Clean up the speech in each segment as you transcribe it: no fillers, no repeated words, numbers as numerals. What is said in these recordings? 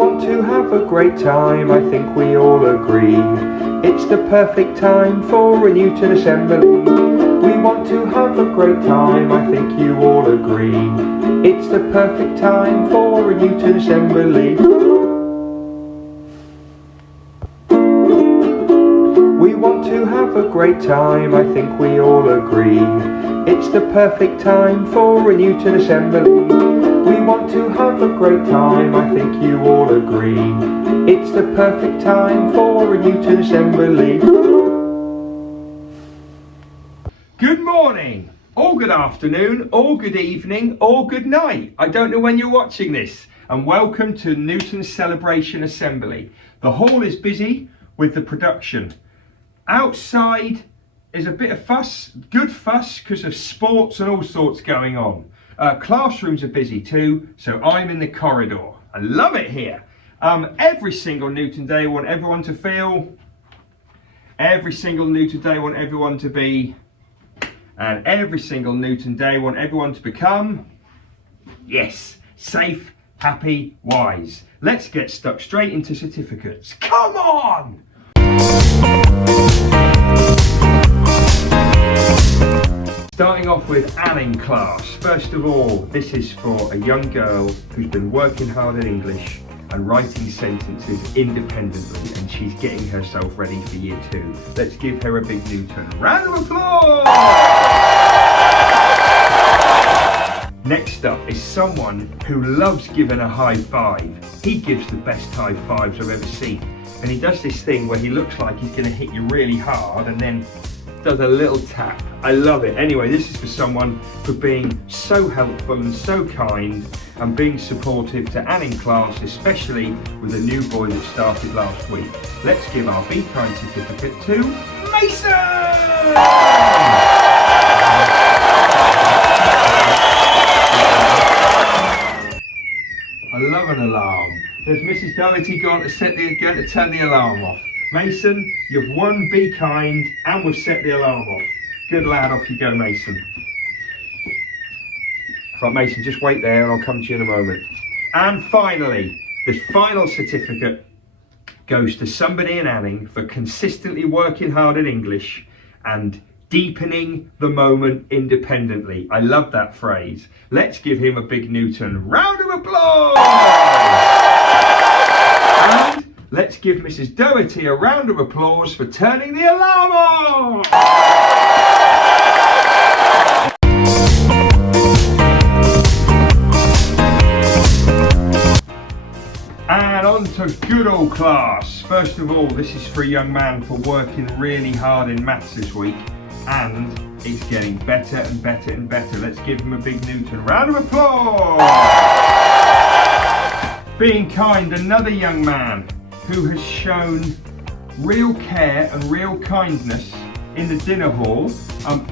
want to have a great time, I think we all agree. It's the perfect time for a Newton assembly. We want to have a great time, I think you all agree. It's the perfect time for a Newton assembly. We want to have a great time, I think we all agree. It's the perfect time for a Newton assembly. We want to have a great time, I think you all agree. It's the perfect time for a Newton assembly. Good morning, or good afternoon, or good evening, or good night. I don't know when you're watching this. And welcome to Newton Celebration Assembly. The hall is busy with the production. Outside is a bit of fuss, good fuss, because of sports and all sorts going on. Classrooms are busy too, so I'm in the corridor. I love it here. Every single Newton Day I want everyone to feel, every single Newton Day I want everyone to be, and every single Newton Day I want everyone to become, yes, safe, happy, wise. Let's get stuck straight into certificates. Come on! Starting off with Anning class. First of all, this is for a young girl who's been working hard at English and writing sentences independently, and she's getting herself ready for year 2. Let's give her a big Newton. Round of applause! Next up is someone who loves giving a high five. He gives the best high fives I've ever seen. And he does this thing where he looks like he's going to hit you really hard and then does a little tap. I love it. Anyway, this is for someone for being so helpful and so kind and being supportive to Anning class, especially with a new boy that started last week. Let's give our Be Kind certificate to Mason! I love an alarm. There's Mrs. Doherty going to turn the alarm off. Mason, you've won Be Kind and we've set the alarm off. Good lad, off you go, Mason. Right, Mason, just wait there and I'll come to you in a moment. And finally, this final certificate goes to somebody in Anning for consistently working hard at English and deepening the moment independently. I love that phrase. Let's give him a big Newton. Round of applause! And let's give Mrs. Doherty a round of applause for turning the alarm on! And on to good old class. First of all, this is for a young man for working really hard in maths this week, and it's getting better and better and better. Let's give him a big Newton. Round of applause! Being Kind, another young man who has shown real care and real kindness in the dinner hall.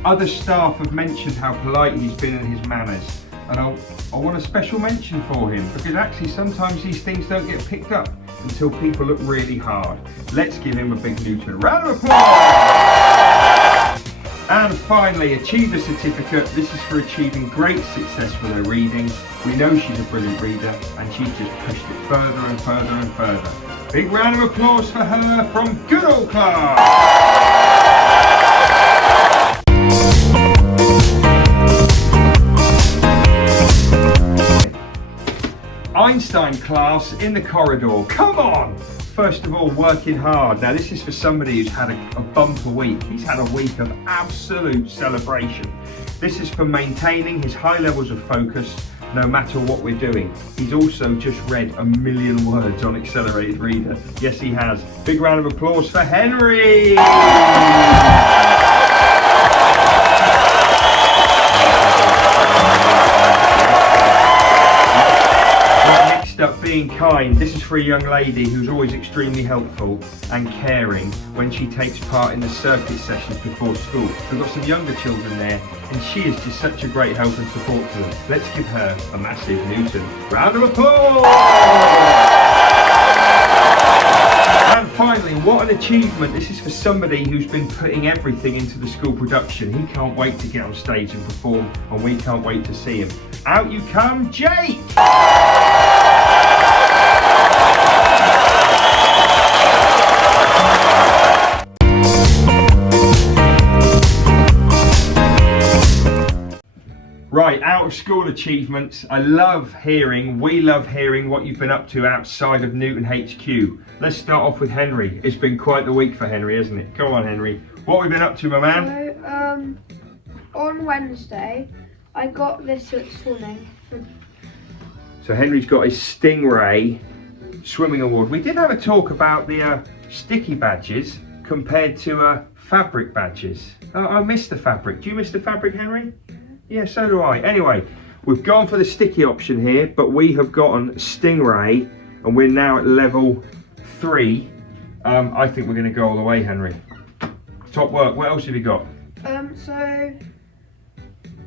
Other staff have mentioned how polite he's been in his manners, and I want a special mention for him, because actually sometimes these things don't get picked up until people look really hard. Let's give him a big Newton. Round of applause! And finally, Achiever certificate. This is for achieving great success with her reading. We know she's a brilliant reader and she's just pushed it further and further and further. Big round of applause for her from good old class. Einstein class in the corridor. Come on! First of all, working hard. Now this is for somebody who's had a bumper week. He's had a week of absolute celebration. This is for maintaining his high levels of focus no matter what we're doing. He's also just read 1,000,000 words on Accelerated Reader. Yes, he has. Big round of applause for Henry! Up Being Kind. This is for a young lady who's always extremely helpful and caring when she takes part in the circuit sessions before school. We've got some younger children there and she is just such a great help and support to them. Let's give her a massive Newton. Round of applause! And finally, what an achievement. This is for somebody who's been putting everything into the school production. He can't wait to get on stage and perform, and we can't wait to see him. Out you come, Jake! of school achievements. We love hearing what you've been up to outside of Newton HQ. Let's start off with Henry. It's been quite the week for Henry, hasn't it? Come on, Henry. What have we been up to, my man? So, on Wednesday, I got this at swimming. So Henry's got his Stingray swimming award. We did have a talk about the sticky badges compared to fabric badges. I missed the fabric. Do you miss the fabric, Henry? Yeah, so do I. Anyway, we've gone for the sticky option here, but we have gotten Stingray, and we're now at level 3. I think we're going to go all the way, Henry. Top work. What else have you got? So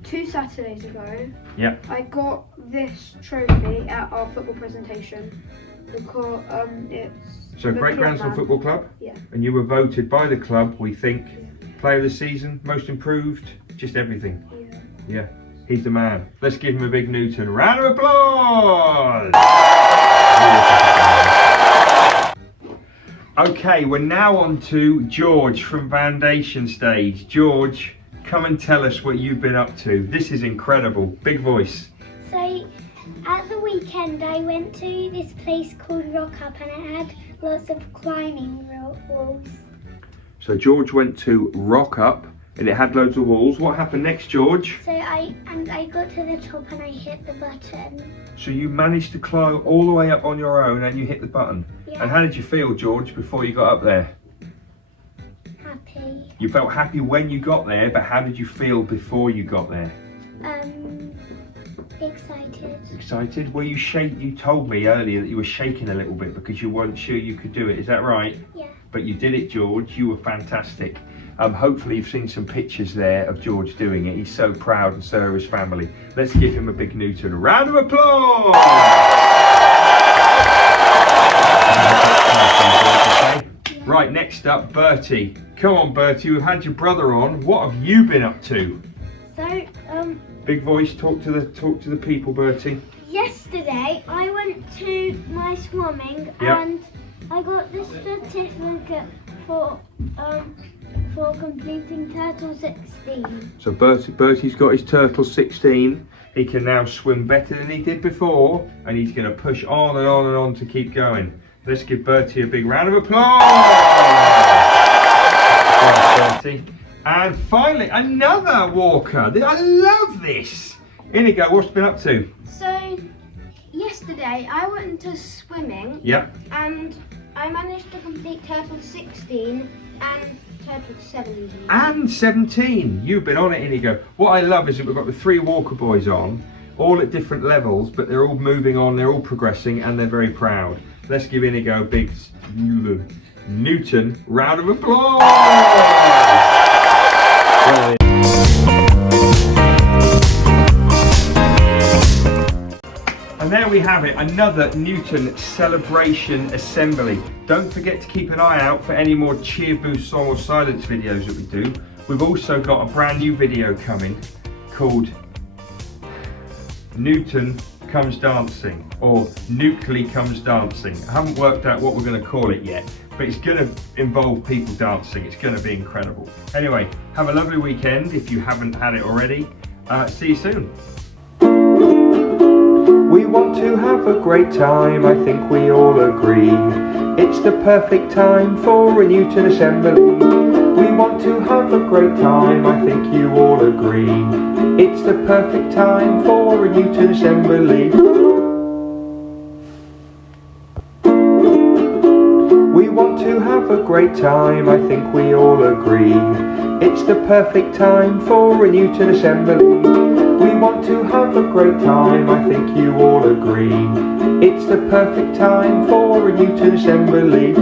2 Saturdays ago, yeah, I got this trophy at our football presentation. Because it's Great Grandston Football Club. Yeah. And you were voted by the club, we think, player of the season, most improved, just everything. Yeah. Yeah, he's the man. Let's give him a big Newton round of applause. Okay, we're now on to George from Foundation Stage. George, come and tell us what you've been up to. This is incredible. Big voice. So, at the weekend I went to this place called Rock Up and it had lots of climbing walls. So George went to Rock Up and it had loads of walls. What happened next, George? So I got to the top and I hit the button. So you managed to climb all the way up on your own and you hit the button. Yeah. And how did you feel, George, before you got up there? Happy. You felt happy when you got there, but how did you feel before you got there? Excited. Excited? Well, you told me earlier that you were shaking a little bit because you weren't sure you could do it. Is that right? Yeah. But you did it, George. You were fantastic. Hopefully you've seen some pictures there of George doing it. He's so proud and so are his family. Let's give him a big Newton. A round of applause! Okay. Right, next up, Bertie. Come on, Bertie, we've had your brother on. What have you been up to? So, Big voice, talk to the people, Bertie. yesterday I went to my swimming and I got this certificate for completing Turtle 16. So Bertie's got his Turtle 16. He can now swim better than he did before, and he's going to push on and on and on to keep going. Let's give Bertie a big round of applause. Thanks, Bertie. And finally, another walker. I love this. Inigo, what's been up to? So, yesterday I went to swimming. Yep. And I managed to complete Turtle 16 and Turtle 17. And 17. You've been on it, Inigo. What I love is that we've got the 3 walker boys on, all at different levels, but they're all moving on, they're all progressing, and they're very proud. Let's give Inigo a big Newton round of applause. And there we have it, another Newton celebration assembly. Don't forget to keep an eye out for any more cheer boost song or silence videos that we do. We've also got a brand new video coming called Newton Comes Dancing, or Nucley Comes Dancing. I haven't worked out what we're going to call it yet, but it's going to involve people dancing. It's going to be incredible. Anyway, have a lovely weekend if you haven't had it already. See you soon. We want to have a great time, I think we all agree. It's the perfect time for a Newton assembly. We want to have a great time, I think you all agree. It's the perfect time for a Newton assembly. We want to have a great time, I think we all agree. It's the perfect time for a Newton assembly. We want to have a great time, I think you all agree. It's the perfect time for a Newton assembly.